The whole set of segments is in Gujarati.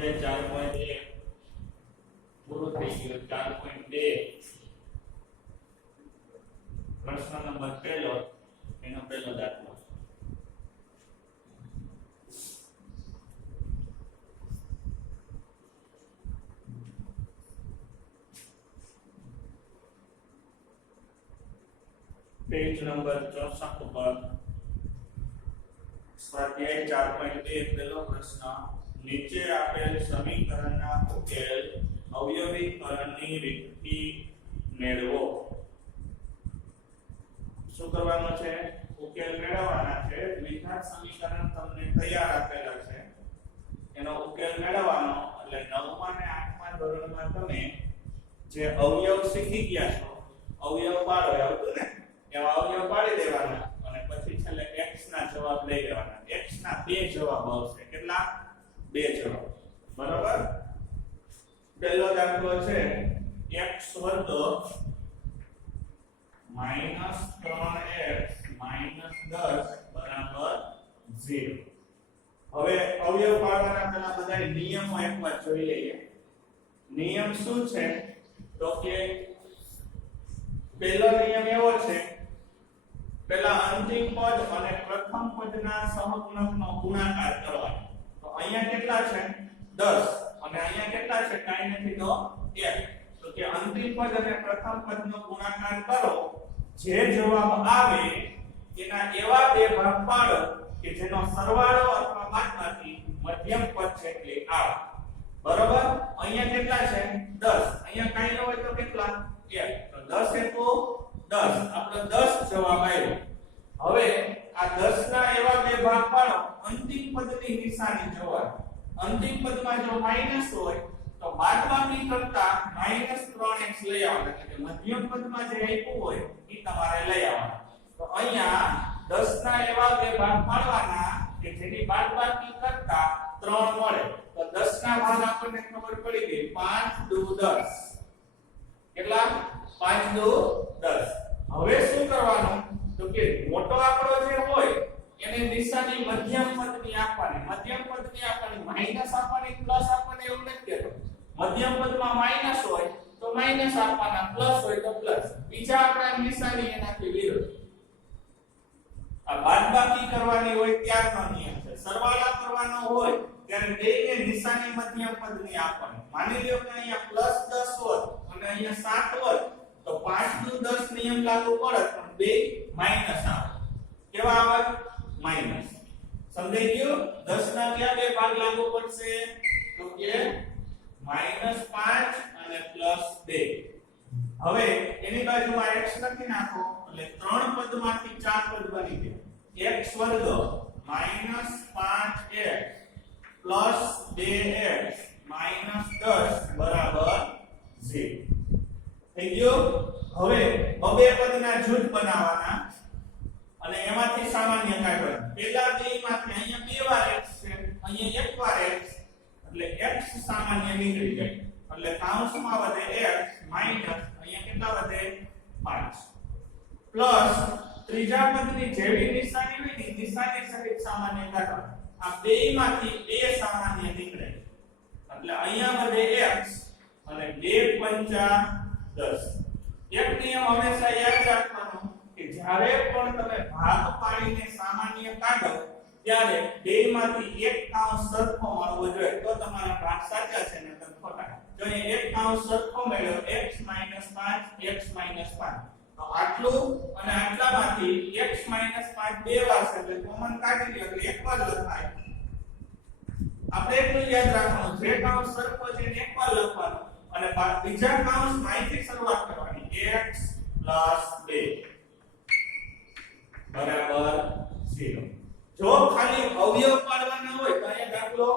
સ્વાધ્યાય 4.1 પૂરું થઈ ગયું. 4.2 પ્રશ્ન નંબર પહેલો એનો પહેલો દાખલો. पेज नंबर 64 पर स्वाध्याय 4.2 પહેલો પ્રશ્ન. નીચે આપેલ સમીકરણના ઉકેલ અવયવીકરણની રીતથી મેળવો. શું કરવાનું છે? ઉકેલ મેળવવાના છે. દ્વિઘાત સમીકરણ તમને તૈયાર આપેલા છે, એનો ઉકેલ મેળવવાનો. એટલે 9મા અને 8મા ધોરણમાં તમે જે અવયવ શીખી ગયા છો, અવયવ પાડો આવતું ને, એવા અવયવ પાડી દેવાના અને પછી છેલ્લે x ના જવાબ લઈ લેવાના. x ના બે જવાબ આવશે. કેટલા? બે જવાબ. બરાબર? પહેલો દાખલો છે x વર્ગ -3x -10 બરાબર 0. હવે અવયવ પાડવાના પહેલા બધા નિયમો એકવાર જોઈ લઈએ. નિયમ શું છે? તો કે પહેલો નિયમ એવો છે, પહેલા અંતિમ પદ અને પ્રથમ પદના સહગુણકનો ગુણાકાર કરવાનો. તો અહીંયા કેટલા છે? 10 અને અહીંયા કેટલા છે? કાઈ નથી તો 1. તો કે અંતિમ પદ અને પ્રથમ પદનો ગુણાકાર કરો, જે જવાબ આવે એના એવા બે ભાગ પાડો કે જેનો સરવાળો અથવા બાદબાકી મધ્યમ પદ જેટલી આવે. બરોબર? અહીંયા કેટલા છે? 10. અહીંયા કાઈ ન હોય તો કેટલા? 1. તો 10 * 10 આપણો 10 જવાબ આવ્યો. હવે આ 10 ના એવા બે ભાગ પાડો, અંતિમ પદની નિશાની જોવા. અંતિમ પદમાં જો માઈનસ હોય તો બાદબાકી કરતા -3x લઈ આવવાનું. એટલે કે મધ્યમ પદમાં જે આપ્યું હોય એ તમારે લઈ આવવાનું. તો અહીંયા 10 ના એવા બે ભાગ પાડવાના કે જેની બાદબાકી કરતા 3 મળે. તો 10 ના ભાગ આપણને ખબર પડી ગઈ. 5 * 10 કેટલા? 5 * 10. હવે શું કરવાનું? તો કે મોટો આંકડો જે હોય એને નિશાની મધ્યમ પદની આપવાની. મધ્યમ પદની આપવાની, માઈનસ આપવાની, પ્લસ આપવાની એવું નથી કહેતો. મધ્યમ પદમાં માઈનસ હોય તો માઈનસ આપવાના, પ્લસ હોય તો પ્લસ. બીજા આંકડાની નિશાની એનાથી વિરુદ્ધ. આ બાદબાકી કરવાની હોય ત્યારનો નિયમ છે. સરવાળા કરવાનો હોય ત્યારે બેને નિશાની મધ્યમ પદની આપવાની. માની લો કે અહીંયા +10 હોત અને અહીંયા 7 હોત તો 5 * 10 નિયમ લાગુ પડે, પણ બે માઈનસ આવે. કેવા આવે? માઈનસ. સમજાઈ ગયું? 10 ના કયા બે ભાગ લાગુ પડશે? તો કે -5 અને +2. હવે એની બાજુમાં x લખી નાખો એટલે 3 પદમાંથી 4 પદ બની ગયા. x વર્ગ -5x + 2x -10 બરાબર 0. થઈ ગયું? હવે બે પદના જૂથ બનાવવાના અને એમાંથી સામાન્ય કાઢવાનું. પહેલા બેમાંથી અહીંયા બે વાર x છે, અહીંયા એક વાર x, એટલે x સામાન્ય નીકળી જાય. એટલે કૌંસમાં વધે x માઈનસ અહીંયા કેટલા વધે? 5 પ્લસ ત્રીજા પદની જેવી નિશાની હોય ને નિશાની સહિત સામાન્ય કાઢવાનું. આ બેમાંથી બે સામાન્ય નીકળે એટલે અહીંયા વધે x અને 2 * 5 = 10. એક નિયમ હંમેશા યાદ રાખવાનો કે જ્યારે પણ તમે ભાગ પાડીને સામાન્ય કાઢો ત્યારે બેમાંથી એક કૌંસ સરખો મળવો જોઈએ તો તમારા ભાગ સાચા છે ને તો ખોટા. જો અહીં એક કૌંસ સરખો મળ્યો x - 5 x - 5 તો આટલું અને આટલામાંથી x - 5 બે વાર છે એટલે કોમન કાઢી લો એટલે એક વાર લખાય. આપણે એટલું યાદ રાખવાનું જે કૌંસ સરખો છે એને એક વાર લખવાનું અને બીજા કૌંસ માંથી શરૂઆત કરવાની. x + 2 બરાબર 0. જો ખાલી અવયવ પાડવાના હોય તો અહીંયા દાખલો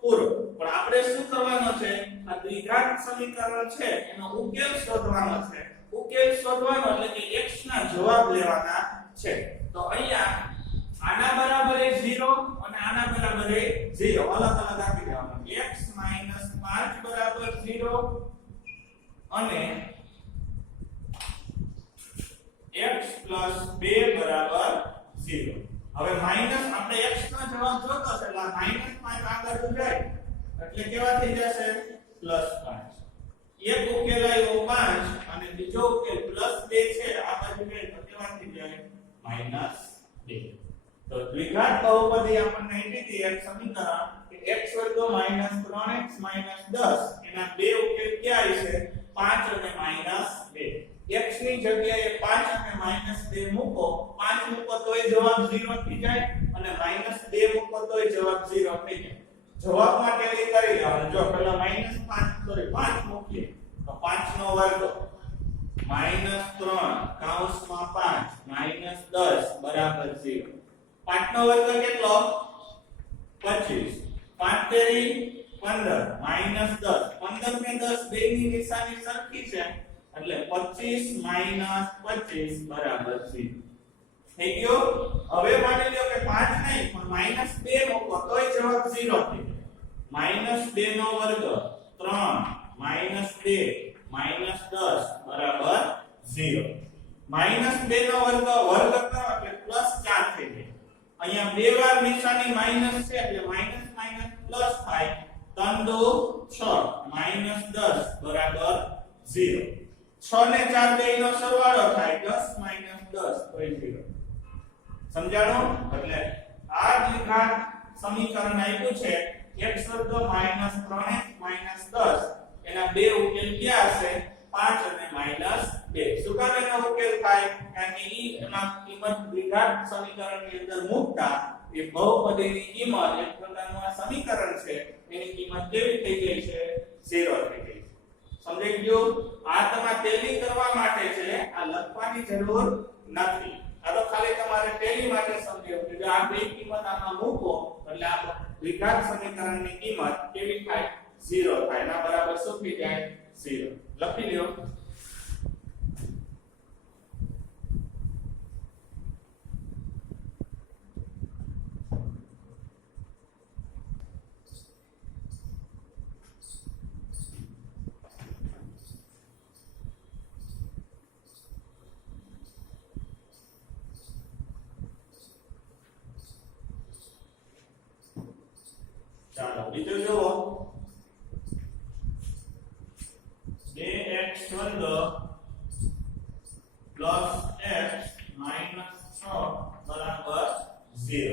પૂરો. પણ આપણે શું કરવાનો છે? આ દ્વિઘાત સમીકરણ છે એનો ઉકેલ શોધવાનો છે. ઉકેલ શોધવાનો એટલે કે x ના જવાબ લેવાના છે. તો અહીંયા આના બરાબર 0 અને આના બરાબર 0 અલગ અલગ આપી દેવાનું. x - 5 બરાબર 0 અને x + 2 બરાબર 0. હવે માઈનસ આપણે x નો જવાબ જોતો છે એટલે -5 આગળ જાય એટલે કેવા થઈ જશે +5 એક ઉકેલ આવ્યો 5 અને બીજો ઉકેલ +2 છે આ બાજુ કે તો કેવા થઈ જાય -2 તો દ્વિઘાત બહુપદી આપણને આપી હતી એક સમીકરણ કે x વર્ગ -3x - 10 એના બે ઉકેલ ક્યાં આવશે 5 અને -2 x ની જગ્યાએ 5 અને -2 મૂકો 5 મૂકો તોય જવાબ 0 થઈ જાય અને -2 મૂકો તોય જવાબ 0 થઈ જાય જવાબમાં ટેલી કરી લેવાનું જો પહેલા -5 મૂકીએ તો 5 નો વર્ગ -3 કૌંસમાં 5 -10 બરાબર 0 5 નો વર્ગ કેટલો 25 5 તેરી 15 -10 15 ને 10 બેની નિશાની સરખી છે એટલે 25 - 25 બરાબર 0 થઈ ગયો હવે માની લો કે 5 નહીં પણ -2 મૂકો તોય જવાબ 0 થઈ જાય -2 નો વર્ગ 3 -2 -10 બરાબર 0 -2 નો વર્ગ વર્ગ કરો એટલે +4 થઈ જાય અહીંયા બે વાર નિશાની માઈનસ છે એટલે માઈનસ માઈનસ પ્લસ થાય 3 2 6 -10 બરાબર 0 6 ને 4 બેયનો સરવાળો થાય 10 - 10 તો 0 સમજાણો એટલે આ દ્વિઘાત સમીકરણ આપ્યું છે x વર્ગ -3x - 10 એના બે ઉકેલ ક્યાં હશે 5 અને -2 શું કામ એનો ઉકેલ થાય કારણ કે ઈ એમાં કિંમત દ્વિઘાત સમીકરણની અંદર મૂકતા એ બહુપદીની કિંમત એક પ્રકારનું આ સમીકરણ છે એની કિંમત કેવી થઈ ગઈ છે 0 થઈ ગઈ છે સમજાઈ ગયું આ તમારે ટેલી કરવા માટે છે આ લખવાની જરૂર નથી આ તો ખાલી તમારે ટેલી માટે સમજાવ્યું કે જો આ બે કિંમત આમાં મૂકો એટલે આ દ્વિઘાત સમીકરણની કિંમત કેવી થાય 0 થાય એના બરાબર શું થઈ જાય 0 લખી લ્યો ચાલો બીજો જુઓ 2x વર્ગ + x - 6 બરાબર 0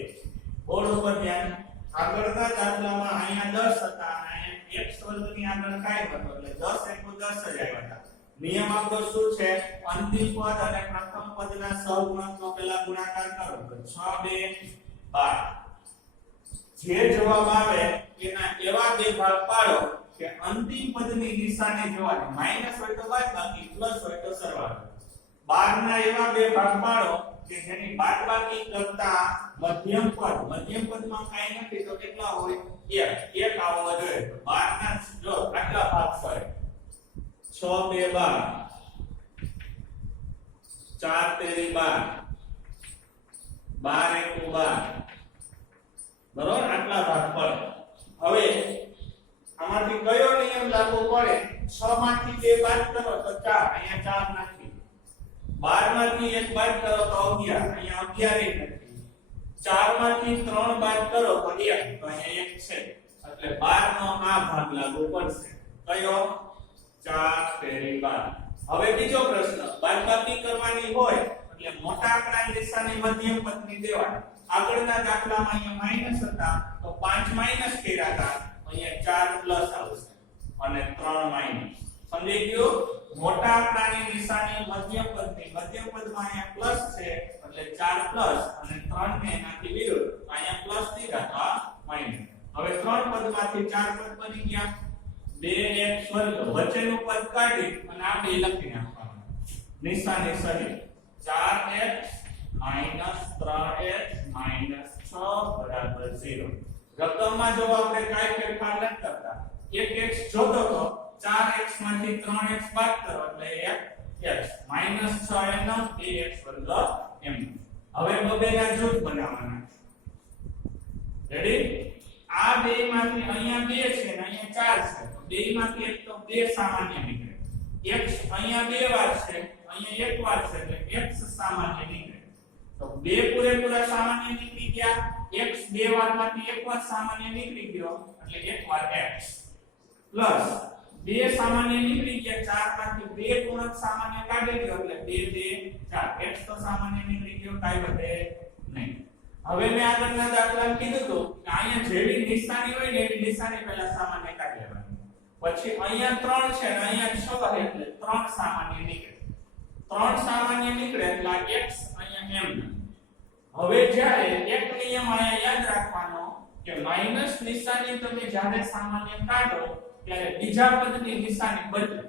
બોર્ડ ઉપર ધ્યાન આગળના દાખલામાં અહીંયા 10 હતા અને અહીંયા x વર્ગની આગળ કાઈ હતો એટલે 10 * 10 જ આવ્યા હતા નિયમ આપણો શું છે અંતિમ પદ અને પ્રથમ પદના સહગુણકનો પહેલા ગુણાકાર કરો તો 6 2 12 જે જવાબ આવે એના એવા બે ભાગ પાડો કે અંતિમ પદની નિશાની જોવાની માઈનસ હોય તો બાદબાકી પ્લસ હોય તો સરવાળો 12 ના એવા બે ભાગ પાડો કે જેની બાદબાકી કરતા મધ્યમ પદમાં કાઈ નથી તો કેટલા હોય 1 1 આવવો જોઈએ 12 ના જો આટલા ભાગ કરે 6 2 12 4 તેરી 12 12 1 12 બરોબર આટલા ભાગ પડે હવે આમાંથી કયો નિયમ લાગુ પડે 6 માંથી 2 બાદ કરો તો 4 અહીંયા 4 નથી 12 માંથી 1 બાદ કરો તો 11 અહીંયા 11 નથી 4 માંથી 3 બાદ કરો તો 1 તો અહીંયા 1 છે એટલે 12 નો આ ભાગ લાગુ પડશે કયો 4 તેરી 12 હવે બીજો પ્રશ્ન બાદબાકી કરવાની હોય એટલે મોટા આંકડાની નિશાની મધ્યમ પદની દેવાની આગળના દાખલામાં અહીંયા માઈનસ હતા તો 5 માઈનસ કર્યા હતા અહીંયા 4 પ્લસ આવશે અને 3 માઈનસ સમજી ગયો મોટા આંકડાની નિશાની મધ્યમ પદમાં અહીંયા પ્લસ છે એટલે 4 પ્લસ અને 3 ને એનાથી વિરુદ્ધ અહીંયા પ્લસ દીધા તો માઈનસ હવે 3 પદમાંથી 4 પદ બની ગયા 2x વર્ગ વચ્ચેનું પદ કાઢી અને આ બે લખી નાખવાનું નિશાની સહિત 4x - 3x - 6 બરાબર 0 રકમમાં જો આપણે કાઈ ફેરફાર ન કરતા 1x જોતો તો 4x માંથી 3x બાદ કરો એટલે 1x -6 એનો 2x વર્ગ એમ હવે બબેના જૂથ બનાવવાના રેડી આ બે માંથી અહીંયા 2 છે અને અહીંયા 4 છે તો બે માંથી એક તો 2 સામાન્ય નીકળે x અહીંયા 2 વાર છે અહીંયા 1 વાર છે એટલે x સામાન્ય નીકળે તો બે પૂરેપૂરા સામાન્ય નીકળી ગયા x બે વારમાંથી એક વાર સામાન્ય નીકળી ગયો એટલે એક વાર x પ્લસ 2 સામાન્ય નીકળી ગયા 4 માંથી 2 ગુણક સામાન્ય કાઢી ગયો એટલે 2 2 4 x તો સામાન્ય નીકળી ગયો કાઈ વધે નહીં. હવે મેં આગળના દાખલામાં કીધું તો કે અહીંયા જેવી નિશાની હોય ને એવી નિશાની પહેલા સામાન્ય કાઢી લેવાની. પછી અહીંયા 3 છે અને અહીંયા 6 એટલે 3 સામાન્ય નીકળે. 3 સામાન્ય નીકળે એટલે x અહીંયા m. હવે જ્યારે એક નિયમ અહીંયા યાદ રાખવાનો કે માઈનસ નિશાની તમે જ્યારે સામાન્ય કાઢો ત્યારે બીજા પદની નિશાની બદલે.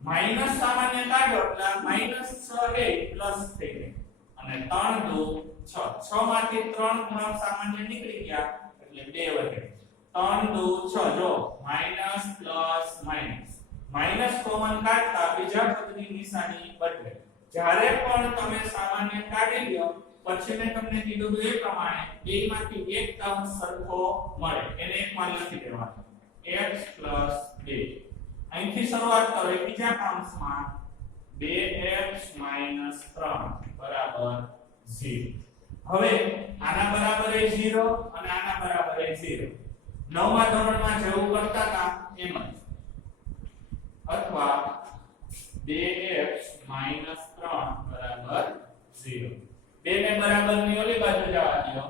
માઈનસ સામાન્ય કાઢો એટલે -6 એ પ્લસ થઈ જાય અને 3 2 6 6 માંથી 3 ગુણક સામાન્ય નીકળી ગયા એટલે 2 વધે. 3 2 6 જો minus plus minus minus common કાઢતા બીજા પદની નિશાની બદલે. જ્યારે પણ તમે સામાન્ય કાઢી લ્યો પછી મેં તમને કીધું એ પ્રમાણે બેમાંથી એક ટર્મ સરખો મળે એને એકમાં લખી દેવાનો x 2 અહીંથી શરૂઆત કરો બીજા કૌંસમાં 2x - 3 બરાબર 0. હવે આના બરાબર એ 0 અને આના બરાબર એ 0. 9મા ધોરણમાં જેવું કરતા હતા એમ જ અથવા 2x - 3 બરાબર 0. 2 ને બરાબર ની ઓલી બાજુ જવા દો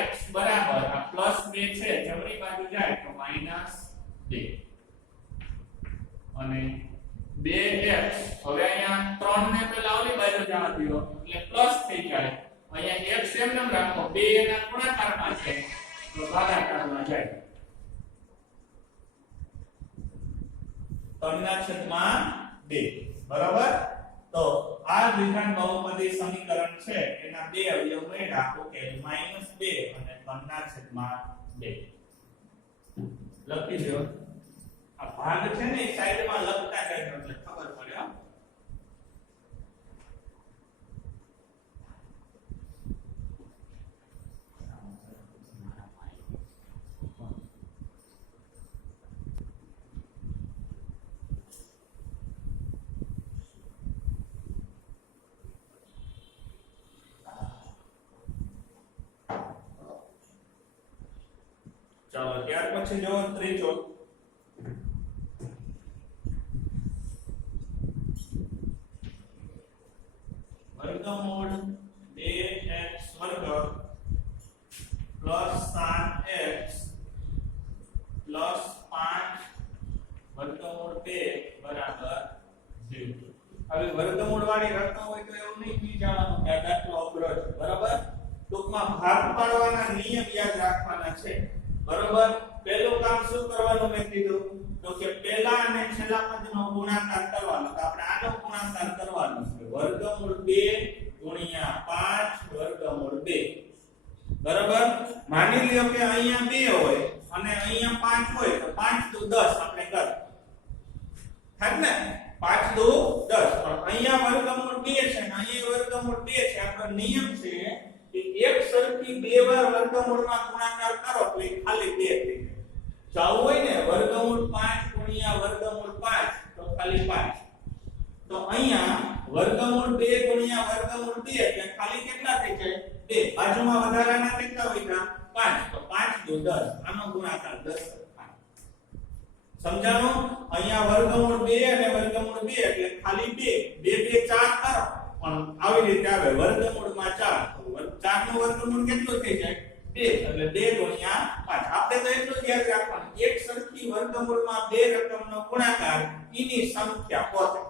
x બરાબર આ +2 છે જમણી બાજુ જાય તો -2 અને 2x હવે અહીંયા 3 ને પેલા ઓલી બાજુ જવા દો એટલે પ્લસ થઈ જાય. અહીંયા x એમ રાખો 2 એના ગુણાકારમાં છે તો ભાગાકારમાં જાય 3/2 બરાબર. તો આ દ્વિઘાત બહુપદી સમીકરણ છે એના બે અવયવ મળ્યા ઉકેલ -2 અને 3/2 લખી દો. આ ભાગ છે ને એ સાઈડમાં લખતા જજો એટલે ખબર પડે. ચાલો ત્યાર પછી જો ત્રીજો વર્ગમૂળ 2x વર્ગ પ્લસ 7x પ્લસ 5 વર્ગમૂળ 2 બરાબર 0. હવે વર્ગમૂળ વાળી રકમ હોય તો એવું નહીં વિચારવાનું કે આ દાખલો અઘરો છે બરાબર. ટૂંકમાં ભાગ પાડવાના નિયમ યાદ રાખવાના છે બરાબર. પહેલું કામ શું કરવાનું મેં કીધું તો કે પહેલા અને છેલ્લા પદનો ગુણાકાર કરવાનો. તો આપણે આનો ગુણાકાર કરવાનો છે વર્ગમૂળ 2 ગુણ્યા 5 વર્ગમૂળ 2 બરાબર. માની લ્યો કે અહીંયા 2 હોય અને અહીંયા 5 હોય તો 5 દુ 10 આપણે કર થાય ને 5 દુ 10 પણ અહીંયા વર્ગમૂળ 2 છે અને અહીંયા વર્ગમૂળ 2 છે. આપણો નિયમ છે કે એક સરખી બે વાર વર્ગમૂળમાં ગુણાકાર કરો તો એ ખાલી 2 થઈ જાય. ચાવ હોય ને વર્ગમૂળ 5 ગુણ્યા વર્ગમૂળ 5 તો ખાલી 5. તો અહીંયા વર્ગમૂળ 2 ગુણ્યા વર્ગમૂળ 2 એટલે ખાલી કેટલા થઈ જાય 2. બાજુમાં વધારાના કેટલા હોય 5 તો 5 દુ 10 આનો ગુણાકાર 10 થાય. સમજાણું? અહીંયા વર્ગમૂળ 2 અને વર્ગમૂળ 2 એટલે ખાલી 2 2 4 કરો પણ આવી રીતે આવે વર્ગમૂળમાં 4 4 નું વર્ગમૂળ કેટલું થઈ જાય 2 એટલે 2 ગુણ્યા 5. આપણે તો એટલું જ યાદ રાખવાનું એક સરખી વર્ગમૂળમાં બે રકમનો ગુણાકાર એની સંખ્યા પોતે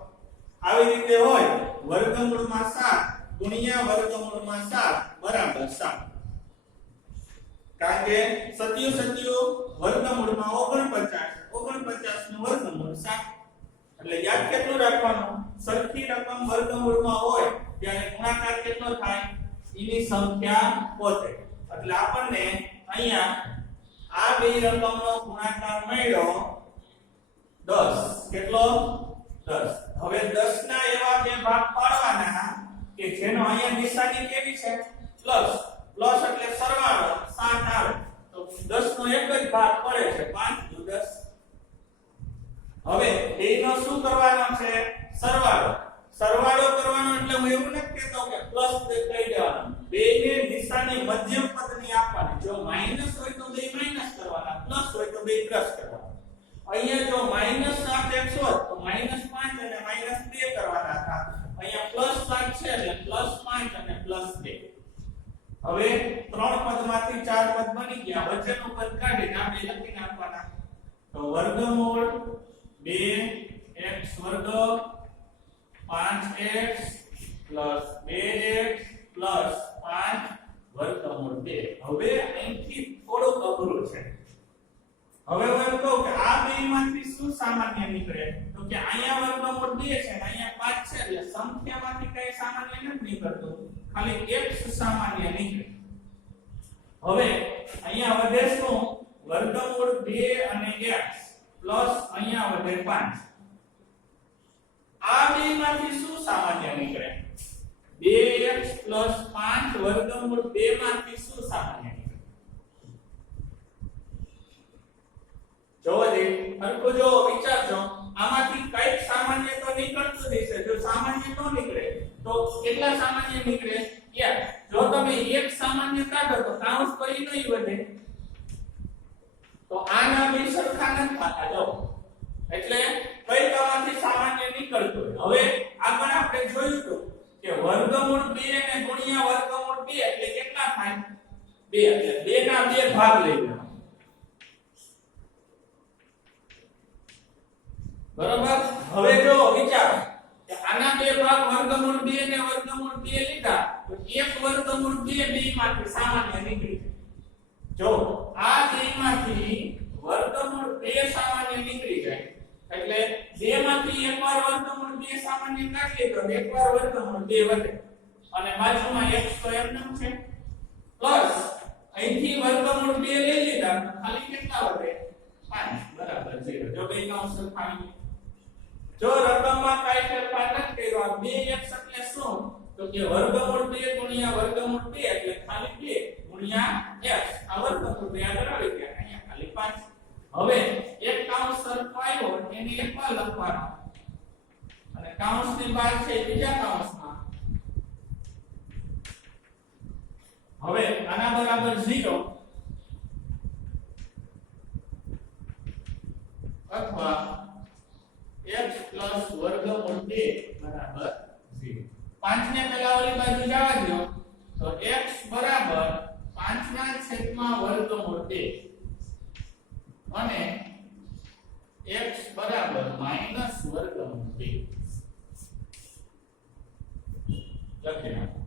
આવી રીતે હોય વર્ગમૂળમાં 7 ગુણ્યા વર્ગમૂળમાં 7 બરાબર 7. કારણ કે 7 વર્ગમૂળમાં 49 નું વર્ગમૂળ 7 એટલે યાદ કેટલું રાખવાનું સરખી રકમ વર્ગમૂળમાં હોય ત્યારે ગુણાકાર કેટલો થાય એની સંખ્યા પોતે. એટલે આપણને અહીંયા આ બે રકમનો ગુણાકાર મળ્યો 10. કેટલો 10. હવે 10 ના એવા બે ભાગ પાડવાના કે જેનો અહીંયા નિશાની કેવી છે પ્લસ. પ્લસ એટલે સરવાળો 7 આવે તો 10 નો એક જ ભાગ પડે છે 5 દુ 10. હવે બેનો શું કરવાનો છે સરવાળો. સરવાળો કરવાનો એટલે હું એવું નથી કહેતો કે પ્લસ કહી દેવાનું. બેને નિશાની મધ્યમ પદની આપવાની. જો માઈનસ હોય તો બે માઈનસ કરવાના, પ્લસ તો બે પ્લસ કરવાના. અહીંયા જો -7x હોત તો -5 અને -2 કરવાના હતા. અહીંયા +7 છે એટલે +5 અને +2. હવે 3 પદમાંથી 4 પદ બની ગયા. વચ્ચેનું પદ કાઢીને આપણે લખી નાખવાના. તો વર્ગમૂળ 2x વર્ગ 5x + 2x + 5 વર્ગમૂળ 2. હવે અહીંથી થોડુંક અઘરું છે. હવે હું એમ કહું કે આ બેમાંથી શું સામાન્ય નીકળે? તો કે અહીંયા વર્ગમૂળ 2 છે અને અહીંયા 5 છે એટલે સંખ્યામાંથી કઈ સામાન્ય નથી નીકળતું, ખાલી x સામાન્ય નીકળે. હવે અહીંયા વધે શું? વર્ગમૂળ 2 અને x પ્લસ અહીંયા વધે 5. આ બેમાંથી શું સામાન્ય નીકળે? 2x + 5 વર્ગમૂળ 2 માંથી શું સામાન્ય નીકળે? જોવો દે હરખું જો વિચારજો. આમાંથી કઈક સામાન્ય તો નીકળતું જ હશે. જો સામાન્ય ન નીકળે તો કેટલા સામાન્ય નીકળે? 1. જો તમે એક સામાન્ય કાઢો તો કાઉન્સ કરી નહીં વધે. તો આના બે સરખા નથી થતા. જો એટલે કઈક આમાંથી સામાન્ય નીકળતું. હવે આગળ આપણે જોયું હતું કે વર્ગમૂળ 2 ને ગુણ્યા વર્ગમૂળ 2 એટલે કેટલા થાય? 2. એટલે 2 ના 2 ભાગ લઈ લેવાનો. બરાબર. હવે જો વિચારો કે આના બે ભાગ વર્ગમૂળ 2 ને વર્ગમૂળ 2 લીધા તો એક વર્ગમૂળ 2 બેમાંથી સામાન્ય નીકળી જાય. જો આ બેમાંથી વર્ગમૂળ 2 સામાન્ય નીકળી જાય એટલે 2 માંથી એકવાર વર્ગમૂળ 2 સામાન્ય કાઢીએ તો એકવાર વર્ગમૂળ 2 વધે અને બાજુમાં x તો એમનેમ છે પ્લસ અહીંથી વર્ગમૂળ 2 લઈ લીધા તો ખાલી કેટલા વધે? 5 બરાબર 0. જો બે કૌંસ સરખાવી જો રકમમાં કાઈ ફેરફાર નથી કર્યો. 2x એટલે શું? તો કે વર્ગમૂળ 2 ગુણ્યા વર્ગમૂળ 2 એટલે ખાલી 2 ગુણ્યા x. આ વર્ગમૂળ 2 આગળ આવી ગયા. અહીંયા ખાલી 5. હવે એક કૌંસ સરખાવ્યો એને એકમાં લખવાનો અને કૌંસની બહાર છે બીજા કૌંસમાં. હવે આના બરાબર 0 અથવા x + વર્ગમૂળ 2 બરાબર 0. 5 ને પહેલા ઓલી બાજુ જવા દો તો x બરાબર 5 ના છેદમાં વર્ગમૂળ 2 અને x બરાબર માઈનસ વર્ગમૂળ 2 લખી નાખો.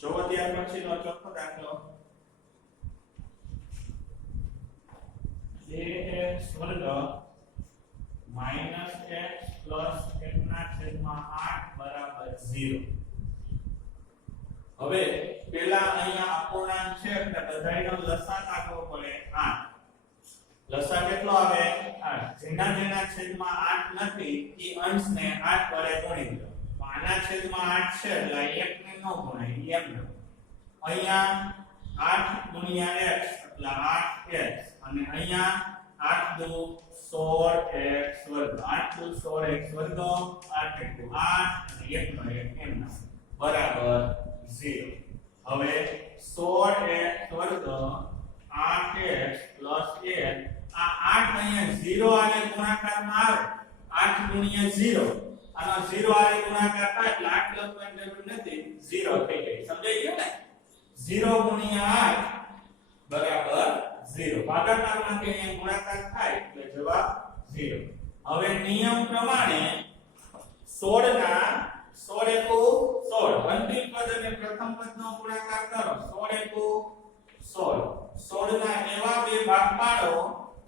જોવો ત્યાર પછીનો ચોથો દાખલો 2x વર્ગ -x પ્લસ 1/8 બરાબર 0. હવે પેલા અહીંયા અપૂર્ણાંક છે એટલે બધાયનો લસા કાઢવો પડે 8. લસા કેટલો આવે? 8. જેના છેદમાં 8 નથી એ અંશને 8 વડે ગુણી દો. આના છેદમાં 8 છે એટલે 1 ને ન ગુણાય એમ. અહીંયા 8 ગુણ્યા x એટલે 8x અને અહીંયા 8 દુ 16x વર્ગ. 8 દુ 16x વર્ગ 8 * 8 અને 1 નો 1 એમ બરાબર 0. હવે 16x વર્ગ 8x + 1 આ 8 અહીંયા 0 આને ગુણાકારમાં આવે. 8 ગુણ્યા 0 આનો 0 આને ગુણાકાર થાય એટલે 8 લખવાની જરૂર નથી. 0 થઈ ગઈ. સમજાઈ ગયું ને? 0 ગુણ્યા 8 બરાબર 0. ભાગાકારમાંથી અહીંયા ગુણાકાર થાય એટલે જવાબ 0. હવે નિયમ પ્રમાણે 16 ના 16 એકુ 16 અંતિમ પદ અને પ્રથમ પદનો ગુણાકાર કરો. 16 એકુ 16. 16 ના એવા બે ભાગ પાડો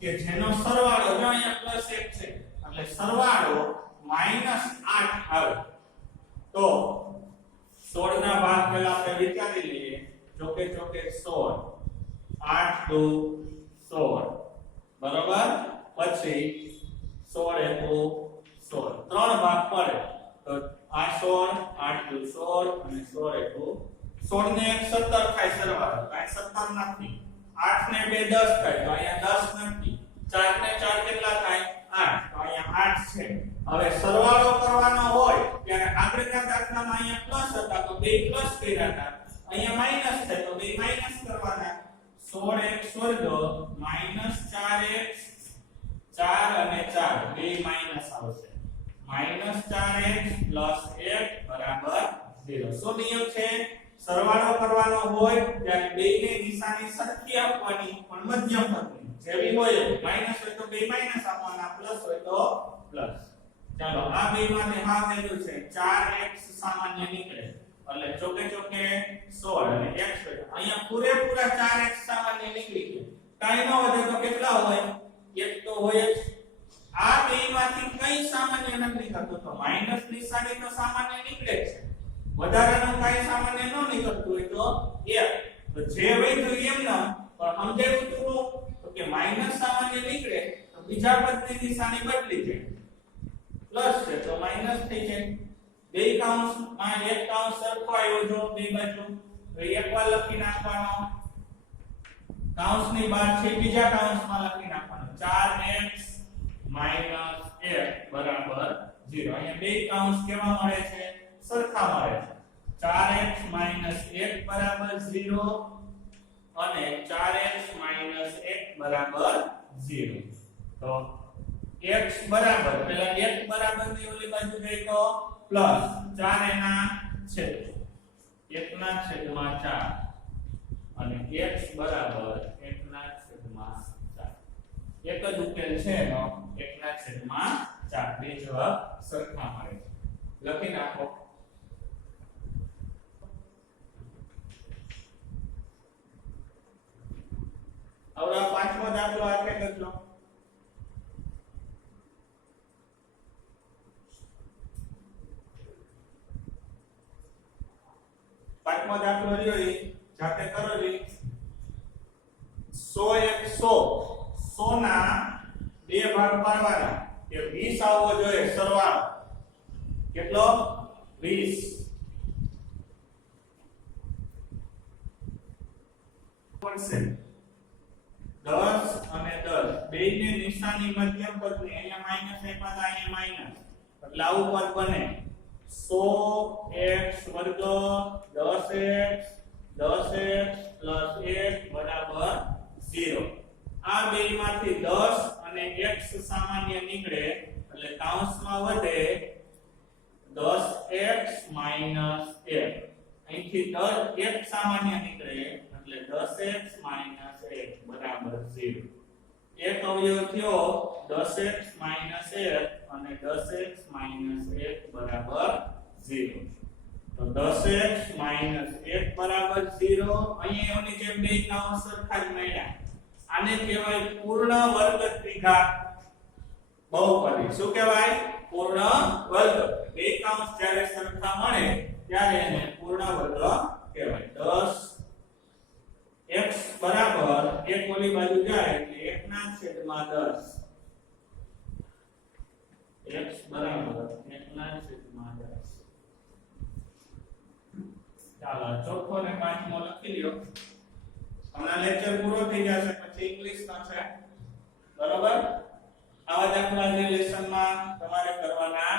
કે જેનો સરવાળો જો અહીંયા +1 છે એટલે સરવાળો -8 આવે. તો 16 ના ભાગ પહેલા આપણે વિચારી લઈએ. ચોકે 16 8 દુ 16 બરાબર. પછી 16 એકુ 16 ત્રણ ભાગ પડે તો આ 16 8 દુ 16 અને 16 એકુ 16 ને 1 17 થાય સરવાળો તો આ 17 નથી 8 ને 2 10 થાય તો અહીંયા 10 નથી 4 ને 4 કેટલા થાય 8 તો અહીંયા 8 છે હવે સરવાળો કરવાનો હોય ત્યારે આગળના દાખલામાં અહીંયા પ્લસ હતા તો બે પ્લસ કર્યા હતા અહીંયા માઈનસ છે તો બે માઈનસ કરવાના 16x વર્ગ માઈનસ 4x 4 અને 4 બે માઈનસ આવશે માઈનસ 4x પ્લસ 1 બરાબર 0 શું નિયમ છે સરવાળો કરવાનો હોય ત્યારે બેને નિશાની સરખી આપવાની પણ મધ્યમ પદની જેવી હોય માઈનસ હોય તો બે માઈનસ આપવાના પ્લસ હોય તો પ્લસ ચાલો આ બેમાંથી હા વેલ્યુ છે 4x સામાન્ય નીકળે એટલે ચોકે ચોકે 16 અને x હોય અહીંયા પૂરેપૂરા 4x સામાન્ય નીકળી ગયા કાઈ ન વધે તો કેટલા હોય એક તો હોય જ આ બેમાંથી કઈ સામાન્ય નથી થતો તો માઈનસ નિશાની તો સામાન્ય નીકળે છે વધારાનું કઈ સામાન્ય ન નીકળતું હોય તો 1 તો જે વધ્યું એમના પણ સમજાયું તો કે માઈનસ સામાન્ય નીકળે તો બીજા પદની નિશાની બદલી જાય પ્લસ છે તો માઈનસ થઈ જાય બે કૌંસમાં એક કૌંસ સરખો આવ્યો જો બે બાજુ તો એકવાર લખી નાખવાનો કૌંસની બહાર છે બીજા કૌંસમાં લખી નાખવાનો 4x 1 બરાબર 0 અહીંયા બે કૌંસ કેવા મળે છે સરખા મળે છે 4x 1 બરાબર 0 અને 4x 1 બરાબર 0 તો x બરાબર પેલા x બરાબર ની ઓલી બાજુ ગઈ તો પ્લસ 4 એના છેદ 1 ના છેદમાં 4 અને x બરાબર 1 ના છેદમાં 4 એક જ ઉકેલ છે એનો 1 ના છેદમાં 4 બે જવાબ સરખા મળે છે લખી નાખો હવે પાંચમો દાખલો આખે કરજો પાંચમો દાખલો રહ્યો એ જાતે કરો જી 100 ના બે ભાગ પાડવાના કે 20 આવવો જોઈએ સરવાળો કેટલો 20 10 અને 10 બેયને નિશાની મધ્યમ પદની અહીંયા માઈનસ આપ્યા અહીંયા માઈનસ એટલે આવું પદ બને 100x વર્ગ 10x 1 બરાબર 0 આ બેયમાંથી 10 અને x સામાન્ય નીકળે એટલે કૌંસમાં વધે 10x 1 અહીંથી 10 x સામાન્ય નીકળે એટલે 10x 1 બરાબર 0 એક અવયવ થયો 10x 1 અને 10x 1 બરાબર 0 તો 10x 1 બરાબર 0 અહીંયા એની જેમ બે કૌંસ સરખા જ મળ્યા આને કહેવાય પૂર્ણ વર્ગ દ્વિઘાત બહુપદી શું કહેવાય પૂર્ણ વર્ગ બે કૌંસ જ્યારે સરખા મળે ત્યારે એને પૂર્ણ વર્ગ કહેવાય 10 x બરાબર એક ઓલી બાજુ જાય એટલે 1 ના છેદમાં 10 x બરાબર 1 ના છેદમાં 10 ચાલો ચોથો ને પાંચમો લખી લ્યો હમણાં લેક્ચર પૂરો થઈ જશે પછી ઇંગ્લિશ નો છે બરોબર આવા દાખલા જે લેસનમાં તમારે કરવાના